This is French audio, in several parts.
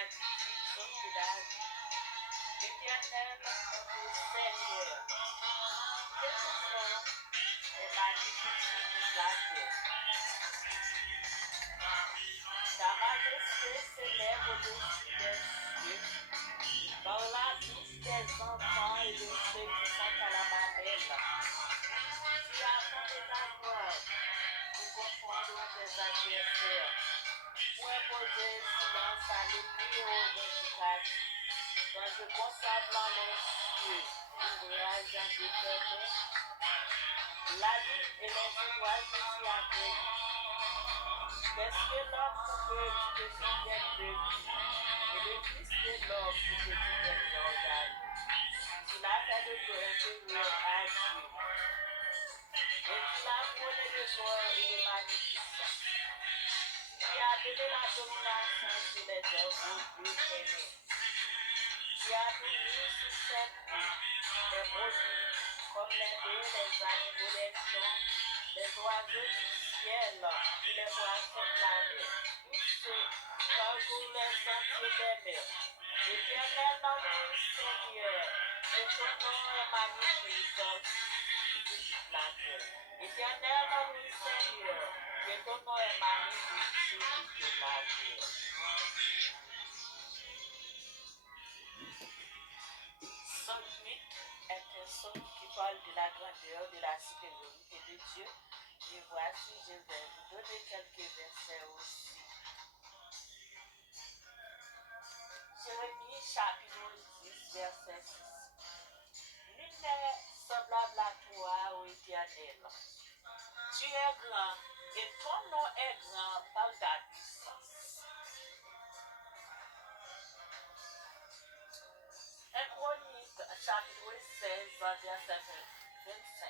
magnifique sauvetage. L'Éternel est le Seigneur. Et son nom est magnifique sur toute la terre. Ta majesté s'élève au-dessus des cieux, par la bouche des enfants et de ceux qui sont à la mamelle. Tu as fondé ta gloire pour confondre tes adversaires, pour imposer silence à l'ennemi et aux vindicatifs. Quand je contemple dans les cieux, l'ouvrage indéterminé, la lune et les étoiles je suis aveugle. Qu'est-ce que l'homme pour que tu te souviennes de lui, et le fils de l'homme pour que tu prennes garde à lui? Tu l'as fait de toi inférieur à Dieu, et tu l'as couronné de gloire et de magnificence. Tu as donné la domination sur les œuvres aux dieux ténèbres. Tu as mis sur cette nuit les brebis comme les bœufs, les animaux des champs, les oiseaux du ciel et les poissons de la mer, tous ceux qui parcourent les sentiers des mers. L'Éternel notre Seigneur, que ton nom est magnifique sur toute la terre. L'Éternel notre Seigneur, que ton nom est magnifique sur toute la terre. Psaume 8 est un psaume qui parle de la grandeur, de la supériorité de Dieu. Et voici, je vais vous donner quelques versets aussi. Jérémie chapitre 10, verset 6. Nul n'est semblable à toi, ô Éternel. Tu es grand, et ton nom est grand par ta puissance. Un Chronique, chapitre 16, verset 25.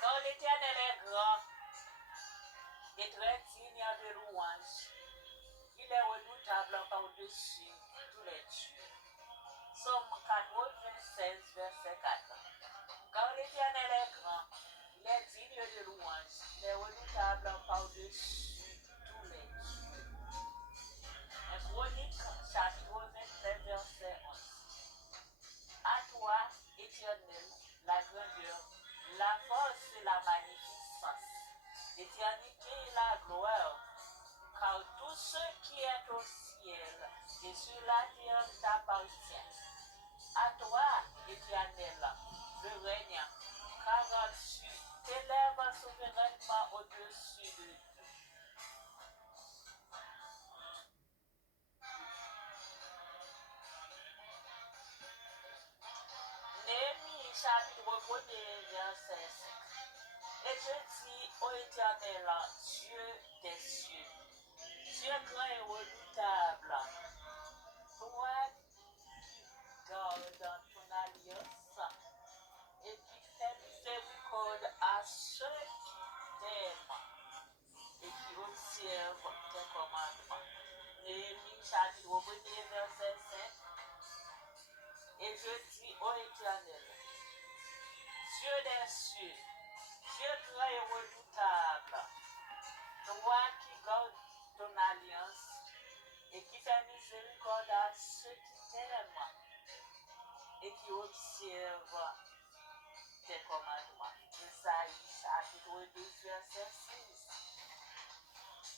Car l'Éternel est grand et très digne de louange. Il est redoutable par-dessus tous les dieux. Somme 96, verset 4. Car l'Éternel est grand, il est digne de louange, il est redoutable par-dessus tous les dieux. Un Chronique, chapitre 23, verset 11. À toi, Éternel, la grandeur, la force et la magnificence, l'éternité et la gloire, car tout ce qui est au ciel et sur la terre t'appartient. À toi, Éternel, le règne, car tu t'élèves souverainement au-dessus de tout. Néhémie, chapitre 1er, verset 5. Et je dis, ô Éternel, Dieu des cieux, Dieu grand et redoutable, toi qui gardes ton alliance et qui fais miséricorde à ceux qui t'aiment et qui observent tes commandements. Néhémie chapitre 1er, verset 5. Et je dis, ô Éternel, Dieu des cieux, Dieu grand et redoutable, toi qui gardes ton alliance et qui fais miséricorde à ceux qui t'aiment et qui observent tes commandements. Isaïe chapitre 2, verset 6.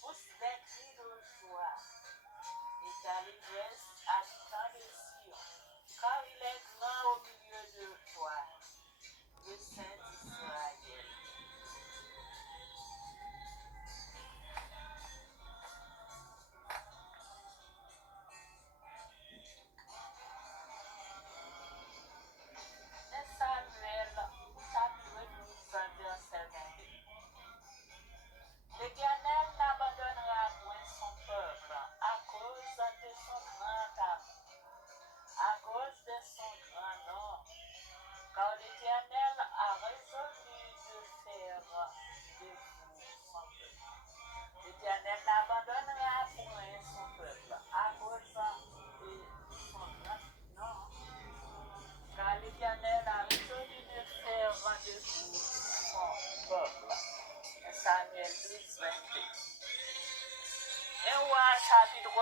Pousse des cris de joie et t'allégresse, habitant de Sion, car il est grand au milieu de toi, le Saint d'Israël. Samuel chapitre 12, verset 22. L'Éternel n'abandonnera point son peuple à cause de son grand amour,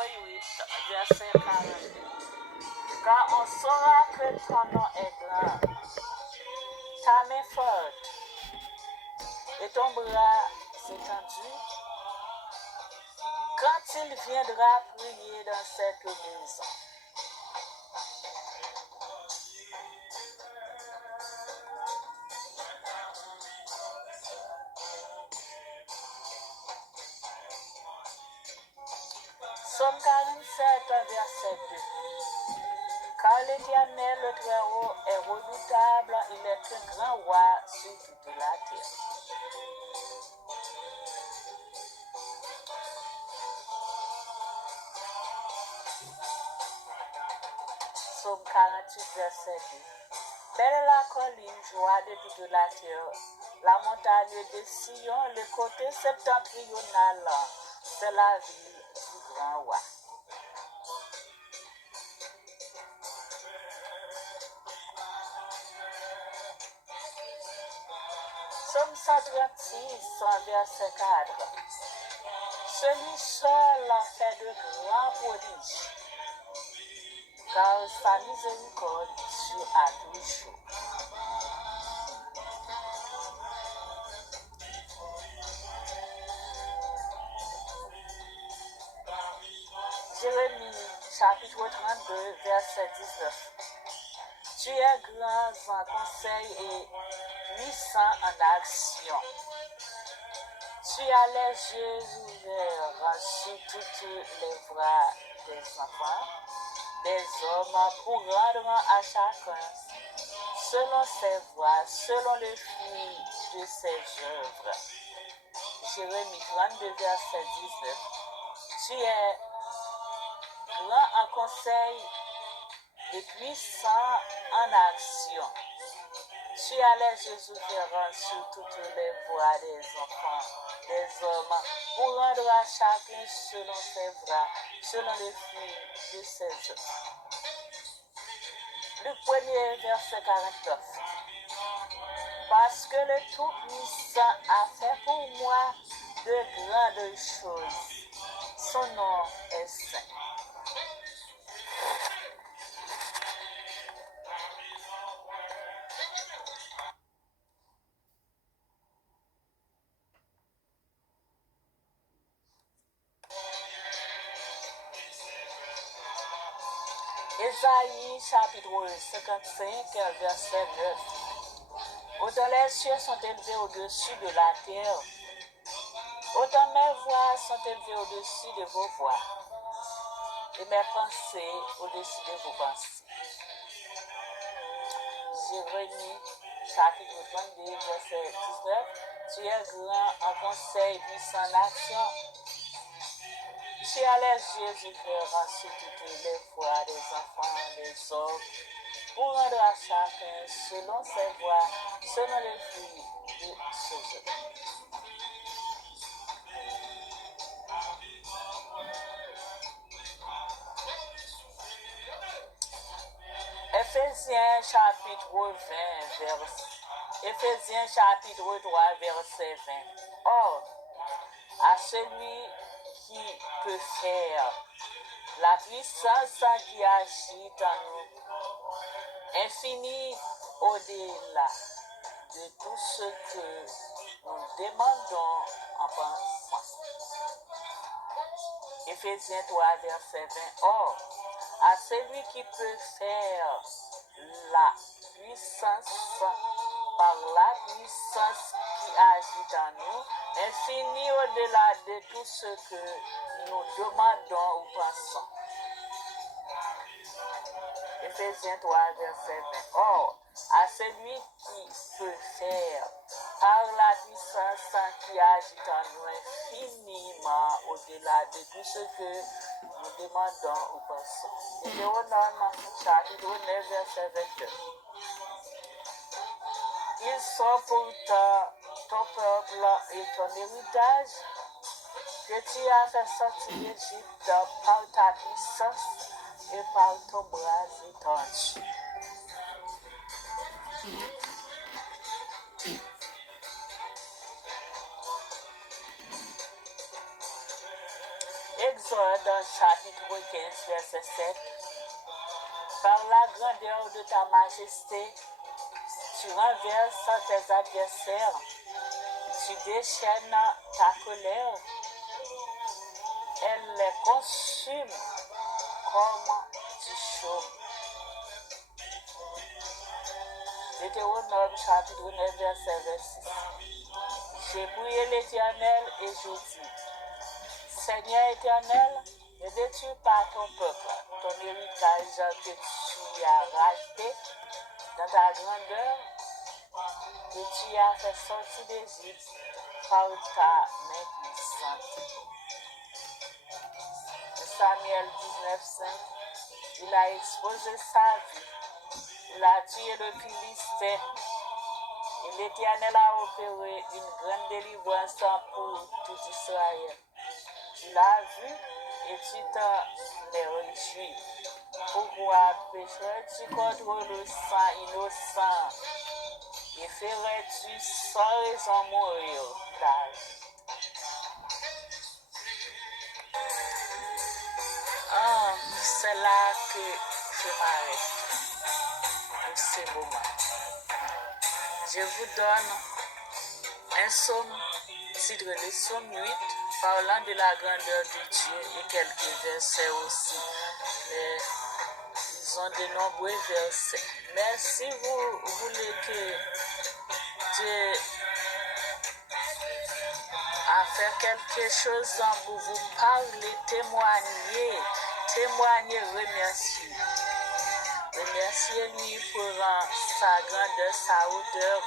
8, verset 42. Car on saura que ton nom est grand, ta main forte et ton bras étendu, quand il viendra prier dans cette maison. Psaume 47, verset 2. Car l'Éternel, le Très-Haut, est redoutable, il est un grand roi sur toute la terre. Psaume 48, verset 2. Belle est la colline, joie de toute la terre, la montagne de Sion, le côté septentrional, c'est la ville du grand roi. Psaume 136, verset 4. Celui seul fait de grands prodiges, car sa miséricorde sur à toujours. Jérémie, chapitre 32, verset 19. Tu es grand en conseil et puissant en action. Tu as les yeux ouverts sur toutes les voies des enfants, des hommes, pour rendre à chacun selon ses voies, selon le fruit de ses œuvres. Jérémie 32, verset 19. Tu es grand en conseil et puissant en action. Tu as les yeux ouverts sur toutes les voies des enfants, des hommes, pour rendre à chacun selon ses voies, selon le fruit de ses œuvres. Le premier verset 49. Parce que le Tout-Puissant a fait pour moi de grandes choses. Son nom est saint. Ésaïe chapitre 55, verset 9. Autant les cieux sont élevés au-dessus de la terre, autant mes voix sont élevées au-dessus de vos voix, et mes pensées au-dessus de vos pensées. Jérémie chapitre 32, verset 19. Tu es grand en conseil, puissant en action. Tu as les yeux ouverts sur toutes les voies des enfants, des hommes, pour rendre à chacun selon ses voies, selon le fruit de ses œuvres. Éphésiens chapitre 3, verset 20. Or, à celui qui peut faire la puissance qui agit en nous, infinie au-delà de tout ce que nous demandons en pensant. Éphésiens 3, verset 20. Or, à celui qui peut faire la puissance par la puissance qui agit en nous, infini au-delà de tout ce que nous demandons ou pensons. Éphésiens 3, verset 20. Or, à celui qui peut faire par la puissance qui agit en nous infiniment au-delà de tout ce que nous demandons ou pensons. Deutéronome chapitre 9, verset 22. Ils sont pourtant ton peuple et ton héritage que tu as fait sortir d'Égypte par ta puissance et par ton bras étendu. Exode dans chapitre 15, verset 7. Par la grandeur de ta majesté, tu renverses tes adversaires, tu déchaînes ta colère, elle les consume comme du chaume. Deutéronome chapitre 9, verset 26. J'ai prié l'Éternel et je dis, Seigneur éternel, ne détruis pas ton peuple, ton héritage que tu as racheté dans ta grandeur, que tu as fait sortir d'Égypte par ta main puissante. Samuel 19,5, il a exposé sa vie, il a tué le Philistin, et l'Éternel a opéré une grande délivrance pour tout Israël. Tu l'as vu et tu t'en es réjoui. Pourquoi pécherais-tu contre le sang innocent et ferais-tu sans raison mourir David? C'est là que je m'arrête pour ces moments. Je vous donne un psaume titré le psaume 8, parlant de la grandeur de Dieu et quelques versets aussi. Ils ont de nombreux versets. Mais si vous voulez que Dieu a fait quelque chose pour vous parler, témoigner, remercier. Remerciez-lui pour sa grandeur, sa hauteur,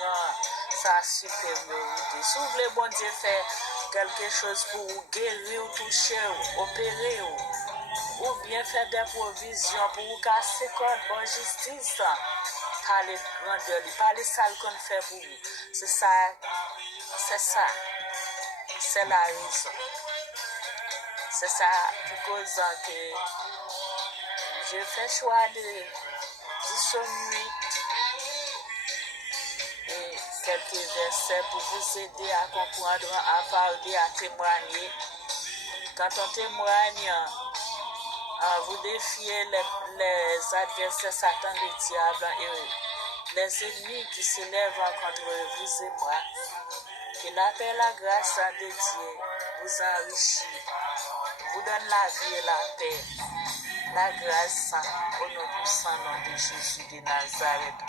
sa supériorité. Si vous voulez, bon Dieu, faire quelque chose pour vous guérir, toucher, opérer, ou bien faire des provisions pour vous casser contre bonne justice, parlez grandeur, parlez ça qu'on fait pour vous. C'est ça, c'est la raison. C'est ça qui cause que je fais choix du psaume 8 et quelques versets pour vous aider à comprendre, à parler, à témoigner. Quand on témoigne, vous défiez les adversaires, Satan, le diable et les ennemis qui se lèvent contre vous et moi. Que la paix et la grâce de Dieu vous enrichit, vous donne la vie et la paix, la grâce au nom puissant nom de Jésus de Nazareth.